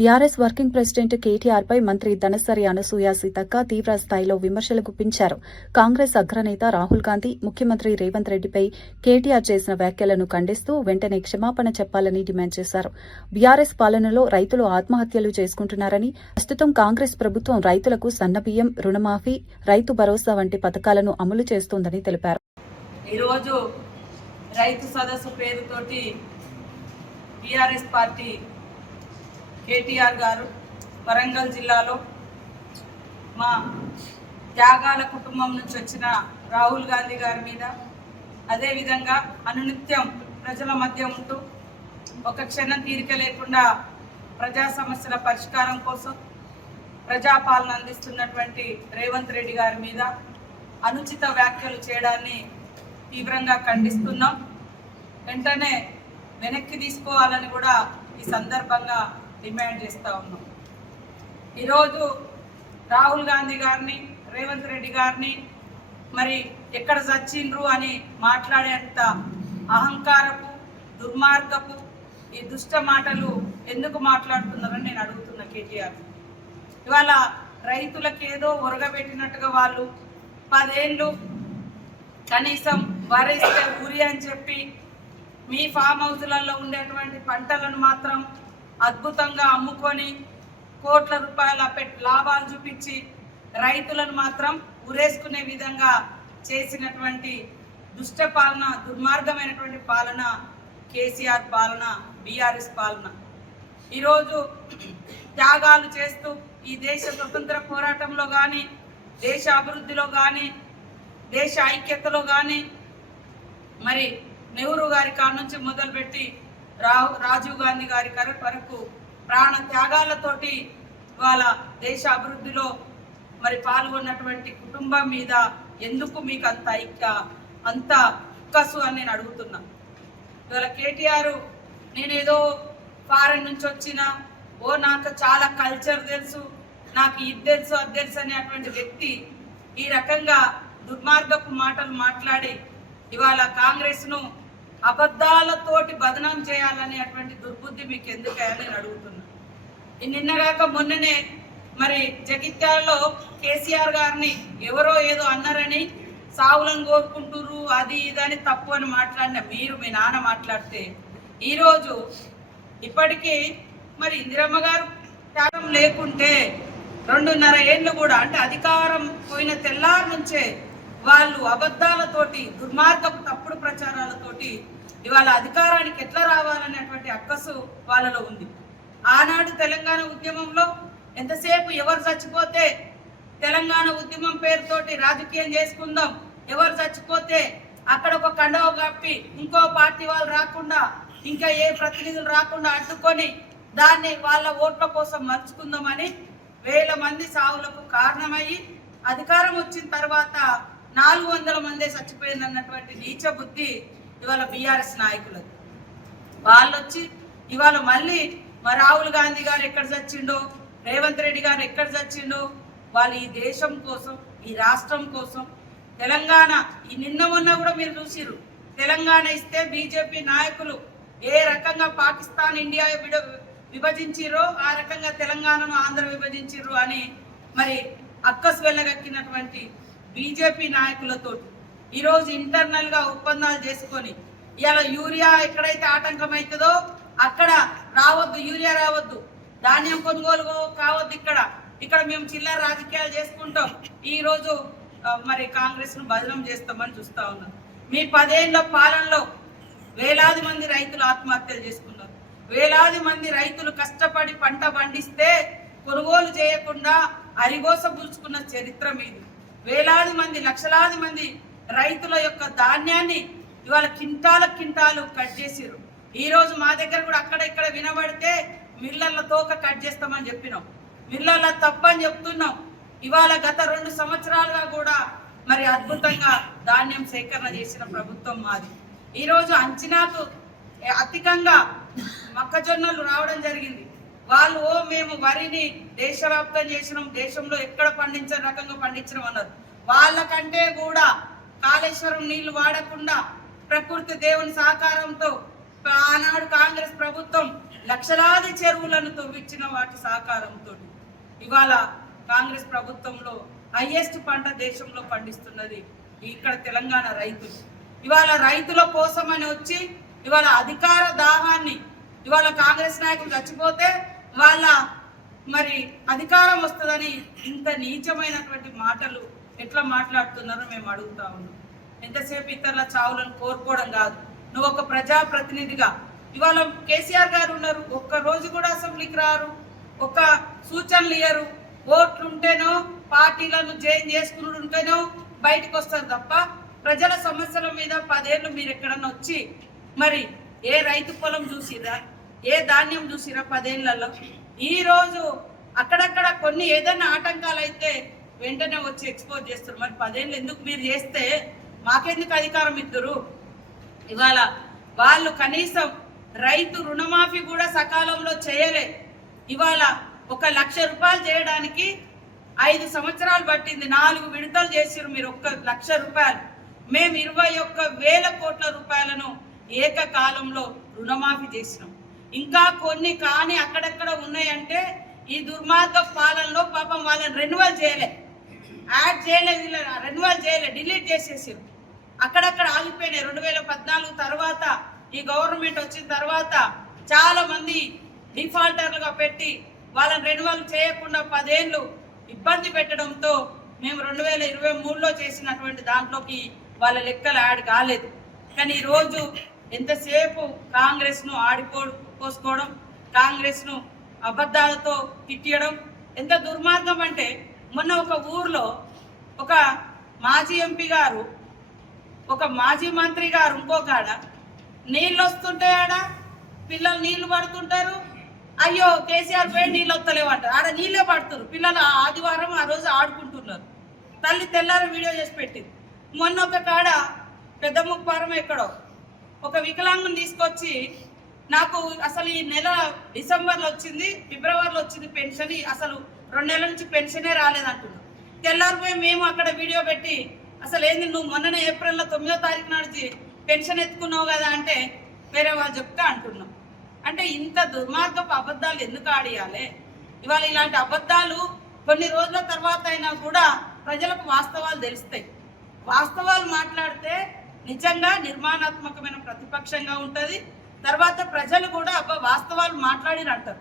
BRS working president KTR పై మంత్రి ధనసరి అనసూయ సీతక్క తీవ్ర స్థాయిలో విమర్శలు గుప్పించారు. కాంగ్రెస్ అగ్రనేత రాహుల్ గాంధీ ముఖ్యమంత్రి రేవంత్ రెడ్డిపై కేటీఆర్ చేసిన వ్యాఖ్యలను ఖండిస్తూ వెంటనే క్షమాపణ చెప్పాలని డిమాండ్ చేశారు. బీఆర్ఎస్ పాలనలో రైతులు ఆత్మహత్యలు చేసుకుంటున్నారని, ప్రస్తుతం కాంగ్రెస్ ప్రభుత్వం రైతులకు సన్నబియ్యం, రుణమాఫీ, రైతు భరోసా వంటి పథకాలను అమలు చేస్తోందని తెలిపారు. ఈరోజు రైతు సదస్సు పేరుతోటి బీఆర్ఎస్ పార్టీ కేటీఆర్ గారు వరంగల్ జిల్లాలో మా త్యాగాల కుటుంబం నుంచి వచ్చిన రాహుల్ గాంధీ గారి మీద, అదేవిధంగా అనునిత్యం ప్రజల మధ్య ఉంటూ ఒక క్షణం తీరిక లేకుండా ప్రజా సమస్యల పరిష్కారం కోసం ప్రజాపాలన అందిస్తున్నటువంటి రేవంత్ రెడ్డి గారి మీద అనుచిత వ్యాఖ్యలు చేయడాన్ని తీవ్రంగా ఖండిస్తున్నాం. వెంటనే వెనక్కి తీసుకోవాలని కూడా ఈ సందర్భంగా డిమాండ్ చేస్తూ ఉన్నాం. ఈరోజు రాహుల్ గాంధీ గారిని, రేవంత్ రెడ్డి గారిని మరి ఎక్కడ చచ్చిండ్రు అని మాట్లాడేంత అహంకారపు, దుర్మార్గపు ఈ దుష్ట మాటలు ఎందుకు మాట్లాడుతున్నారని నేను అడుగుతున్నా కేటీఆర్. ఇవాళ రైతులకేదో ఒరగబెట్టినట్టుగా వాళ్ళు 10 ఏళ్ళు కనీసం వరేస్తే ఊరి అని చెప్పి మీ ఫామ్ హౌస్లలో ఉండేటువంటి పంటలను మాత్రం అద్భుతంగా అమ్ముకొని కోట్ల రూపాయల లాభాలు చూపించి రైతులను మాత్రం ఉరేసుకునే విధంగా చేసినటువంటి దుష్ట పాలన, దుర్మార్గమైనటువంటి పాలన కేసీఆర్ పాలన, బీఆర్ఎస్ పాలన. ఈరోజు త్యాగాలు చేస్తూ ఈ దేశ స్వతంత్ర పోరాటంలో కానీ, దేశ అభివృద్ధిలో కానీ, దేశ ఐక్యతలో కానీ మరి నెహ్రూ గారి కాడ నుంచి మొదలుపెట్టి రాజీవ్ గాంధీ గారి వరకు ప్రాణ త్యాగాలతోటి వాళ్ళ దేశ అభివృద్ధిలో మరి పాల్గొన్నటువంటి కుటుంబం మీద ఎందుకు మీకు అంత ఉక్కసు అని నేను అడుగుతున్నా. ఇవాళ కేటీఆర్ నేనేదో ఫారెన్ నుంచి వచ్చిన, నాకు చాలా కల్చర్ తెలుసు, నాకు ఇది తెలుసు అది తెలుసు అనేటువంటి వ్యక్తి ఈ రకంగా దుర్మార్గపు మాటలు మాట్లాడి ఇవాళ కాంగ్రెస్ను అబద్ధాలతోటి బదనాం చేయాలనేటువంటి దుర్బుద్ధి మీకు ఎందుకని నేను అడుగుతున్నా. నిన్నగాక మొన్ననే మరి జగిత్యాలలో కేసీఆర్ గారిని ఎవరో ఏదో అన్నారని సావులను కోరుకుంటురు, అది ఇదని తప్పు అని మాట్లాడిన మీరు, మీ నాన్న మాట్లాడితే ఈరోజు ఇప్పటికీ మరి ఇందిరమ్మ గారు త్యాగం లేకుంటే 2.5 ఏళ్ళు కూడా, అంటే అధికారం పోయిన తెల్లారి నుంచే వాళ్ళు అబద్ధాలతోటి, దుర్మార్గపు తప్పుడు ప్రచారాలతోటి ఇవాళ అధికారానికి ఎట్లా రావాలనేటువంటి అక్కసు వాళ్ళలో ఉంది. ఆనాడు తెలంగాణ ఉద్యమంలో ఎంతసేపు ఎవరు చచ్చిపోతే తెలంగాణ ఉద్యమం పేరుతోటి రాజకీయం చేసుకుందాం, ఎవరు చచ్చిపోతే అక్కడ ఒక కండవ కప్పి ఇంకో పార్టీ వాళ్ళు రాకుండా, ఇంకా ఏ ప్రతినిధులు రాకుండా అడ్డుకొని దాన్ని వాళ్ళ ఓట్ల కోసం మలుచుకుందామని వేల మంది సావులకు కారణమయ్యి అధికారం వచ్చిన తర్వాత 400 మందే చచ్చిపోయిందన్నటువంటి నీచ బుద్ధి ఇవాళ బీఆర్ఎస్ నాయకులు. వాళ్ళు వచ్చి ఇవాళ మళ్ళీ రాహుల్ గాంధీ గారు ఎక్కడ చచ్చిండో, రేవంత్ రెడ్డి గారు ఎక్కడ చచ్చిండో, వాళ్ళు ఈ దేశం కోసం, ఈ రాష్ట్రం కోసం, తెలంగాణ ఈ నిన్న మొన్న కూడా మీరు చూసిర్రు, తెలంగాణ ఇస్తే బీజేపీ నాయకులు ఏ రకంగా పాకిస్తాన్, ఇండియా విభజించిర్రో ఆ రకంగా తెలంగాణను ఆంధ్ర విభజించిర్రు అని మరి అక్కసు వెళ్ళగక్కినటువంటి బీజేపీ నాయకులతో ఈరోజు ఇంటర్నల్గా ఒప్పందాలు చేసుకొని ఇలా యూరియా ఎక్కడైతే ఆటంకం అవుతుందో అక్కడ రావద్దు, యూరియా రావద్దు, ధాన్యం కొనుగోలు కావద్దు, ఇక్కడ మేము చిల్లర రాజకీయాలు చేసుకుంటాం, ఈరోజు మరి కాంగ్రెస్ను బదనం చేస్తామని చూస్తూ ఉన్నాం. మీ 10 ఏళ్ల పాలనలో వేలాది మంది రైతులు ఆత్మహత్యలు చేసుకున్నారు. వేలాది మంది రైతులు కష్టపడి పంట పండిస్తే కొనుగోలు చేయకుండా అరిగోస పులుచుకున్న చరిత్ర మీది. వేలాది మంది, లక్షలాది మంది రైతుల యొక్క ధాన్యాన్ని ఇవాళ కింటాలు కట్ చేసిర్రు. ఈరోజు మా దగ్గర కూడా అక్కడ ఇక్కడ వినబడితే మిల్లర్ల తోక కట్ చేస్తామని చెప్పినాం, మిల్లర్ల తప్పని చెప్తున్నాం. ఇవాళ గత 2 సంవత్సరాలుగా కూడా మరి అద్భుతంగా ధాన్యం సేకరణ చేసిన ప్రభుత్వం మాది. ఈరోజు అంచనాకు అధికంగా మొక్కజొన్నలు రావడం జరిగింది. వాళ్ళు మేము వరిని దేశవ్యాప్తం చేసినాం, దేశంలో ఎక్కడ పండించని రకంగా పండించడం అన్నారు. వాళ్ళకంటే కూడా కాళేశ్వరం నీళ్లు వాడకుండా ప్రకృతి దేవుని సహకారంతో ఆనాడు కాంగ్రెస్ ప్రభుత్వం లక్షలాది చెరువులను తవ్వించిన వాటి సహకారంతో ఇవాళ కాంగ్రెస్ ప్రభుత్వంలో హైయెస్ట్ పంట దేశంలో పండిస్తున్నది ఇక్కడ తెలంగాణ రైతులు. ఇవాళ రైతుల కోసమని వచ్చి ఇవాళ అధికార దాహాన్ని ఇవాళ కాంగ్రెస్ నాయకులు చచ్చిపోతే వాళ్ళ మరి అధికారం వస్తుందని ఇంత నీచమైనటువంటి మాటలు ఎట్లా మాట్లాడుతున్నారో మేము అడుగుతా ఉన్నాం. ఎంతసేపు ఇతరుల చావులను కోరుకోవడం కాదు. నువ్వు ఒక ప్రజాప్రతినిధిగా ఇవాళ కేసీఆర్ గారు ఉన్నారు, ఒక్క రోజు కూడా అసెంబ్లీకి రారు, ఒక్క సూచనలు ఇయ్యరు. ఓట్లుంటేనో పార్టీలను చేంజ్ చేసుకుని ఉంటేనో బయటకు వస్తారు తప్ప ప్రజల సమస్యల మీద 10 ఏళ్ళు మీరు ఎక్కడన్నా వచ్చి మరి ఏ రైతు పొలం చూసిరా, ఏ ధాన్యం చూసిరా 10 ఏళ్లలో? ఈ రోజు అక్కడక్కడ కొన్ని ఏదైనా ఆటంకాలు అయితే వెంటనే వచ్చి ఎక్స్పోజ్ చేస్తారు. మరి 10 ఏళ్ళు ఎందుకు మీరు చేస్తే మాకెందుకు అధికారం ఇద్దరు? ఇవాళ వాళ్ళు కనీసం రైతు రుణమాఫీ కూడా సకాలంలో చేయలే. ఇవాళ 1 లక్ష రూపాయలు చేయడానికి 5 సంవత్సరాలు పట్టింది. 4 విడతలు చేసిరు మీరు 1 లక్ష రూపాయలు. మేము 21,000 కోట్ల రూపాయలను ఏకకాలంలో రుణమాఫీ చేసినాం. ఇంకా కొన్ని కానీ అక్కడక్కడ ఉన్నాయంటే ఈ దుర్మార్గ పాలనలో పాపం వాళ్ళని రెన్యువల్ చేయలే, యాడ్ చేయలేదు, రెన్యువల్ చేయలే, డిలీట్ చేసేసారు. అక్కడక్కడ ఆగిపోయినాయి. 2014 తర్వాత ఈ గవర్నమెంట్ వచ్చిన తర్వాత చాలా మంది డిఫాల్టర్లుగా పెట్టి వాళ్ళని రెన్యువల్ చేయకుండా 10 ఏళ్ళు ఇబ్బంది పెట్టడంతో మేము 2023లో చేసినటువంటి దాంట్లోకి వాళ్ళ లెక్కలు యాడ్ కాలేదు. కానీ ఈరోజు ఎంతసేపు కాంగ్రెస్ను ఆడిపోసుకోవడం, కాంగ్రెస్ను అబద్ధాలతో తిట్టడం ఎంత దుర్మార్గం అంటే, మొన్న ఒక ఊర్లో ఒక మాజీ ఎంపీ గారు, ఒక మాజీ మంత్రి గారు ఇంకో కాడ నీళ్ళు వస్తుంటాయాడ, పిల్లలు నీళ్లు పడుతుంటారు. అయ్యో కేసీఆర్ పోయి నీళ్ళు వస్తలేవంటారు, ఆడ నీళ్ళే పడుతున్నారు. పిల్లలు ఆదివారం ఆ రోజు ఆడుకుంటున్నారు. తల్లి తెల్లారి వీడియో చేసి పెట్టింది. మొన్న ఒక కాడ పెద్ద ముప్పారం ఎక్కడో ఒక వికలాంగుని తీసుకొచ్చి నాకు అసలు ఈ నెల డిసెంబర్లో వచ్చింది, ఫిబ్రవరిలో వచ్చింది పెన్షన్, అసలు 2 నెలల నుంచి పెన్షనే రాలేదంటున్నాను. తెల్లారిపోయి మేము అక్కడ వీడియో పెట్టి అసలు ఏంది నువ్వు మొన్ననే ఏప్రిల్లో 9వ తారీఖు నాడు పెన్షన్ ఎత్తుకున్నావు కదా అంటే వేరే వాళ్ళు చెప్తే అంటున్నాం. అంటే ఇంత దుర్మార్గపు అబద్ధాలు ఎందుకు ఆడియాలి? ఇవాళ ఇలాంటి అబద్ధాలు కొన్ని రోజుల తర్వాత అయినా కూడా ప్రజలకు వాస్తవాలు తెలుస్తాయి. వాస్తవాలు మాట్లాడితే నిజంగా నిర్మాణాత్మకమైన ప్రతిపక్షంగా ఉంటుంది. తర్వాత ప్రజలు కూడా వాస్తవాలు మాట్లాడినంటారు.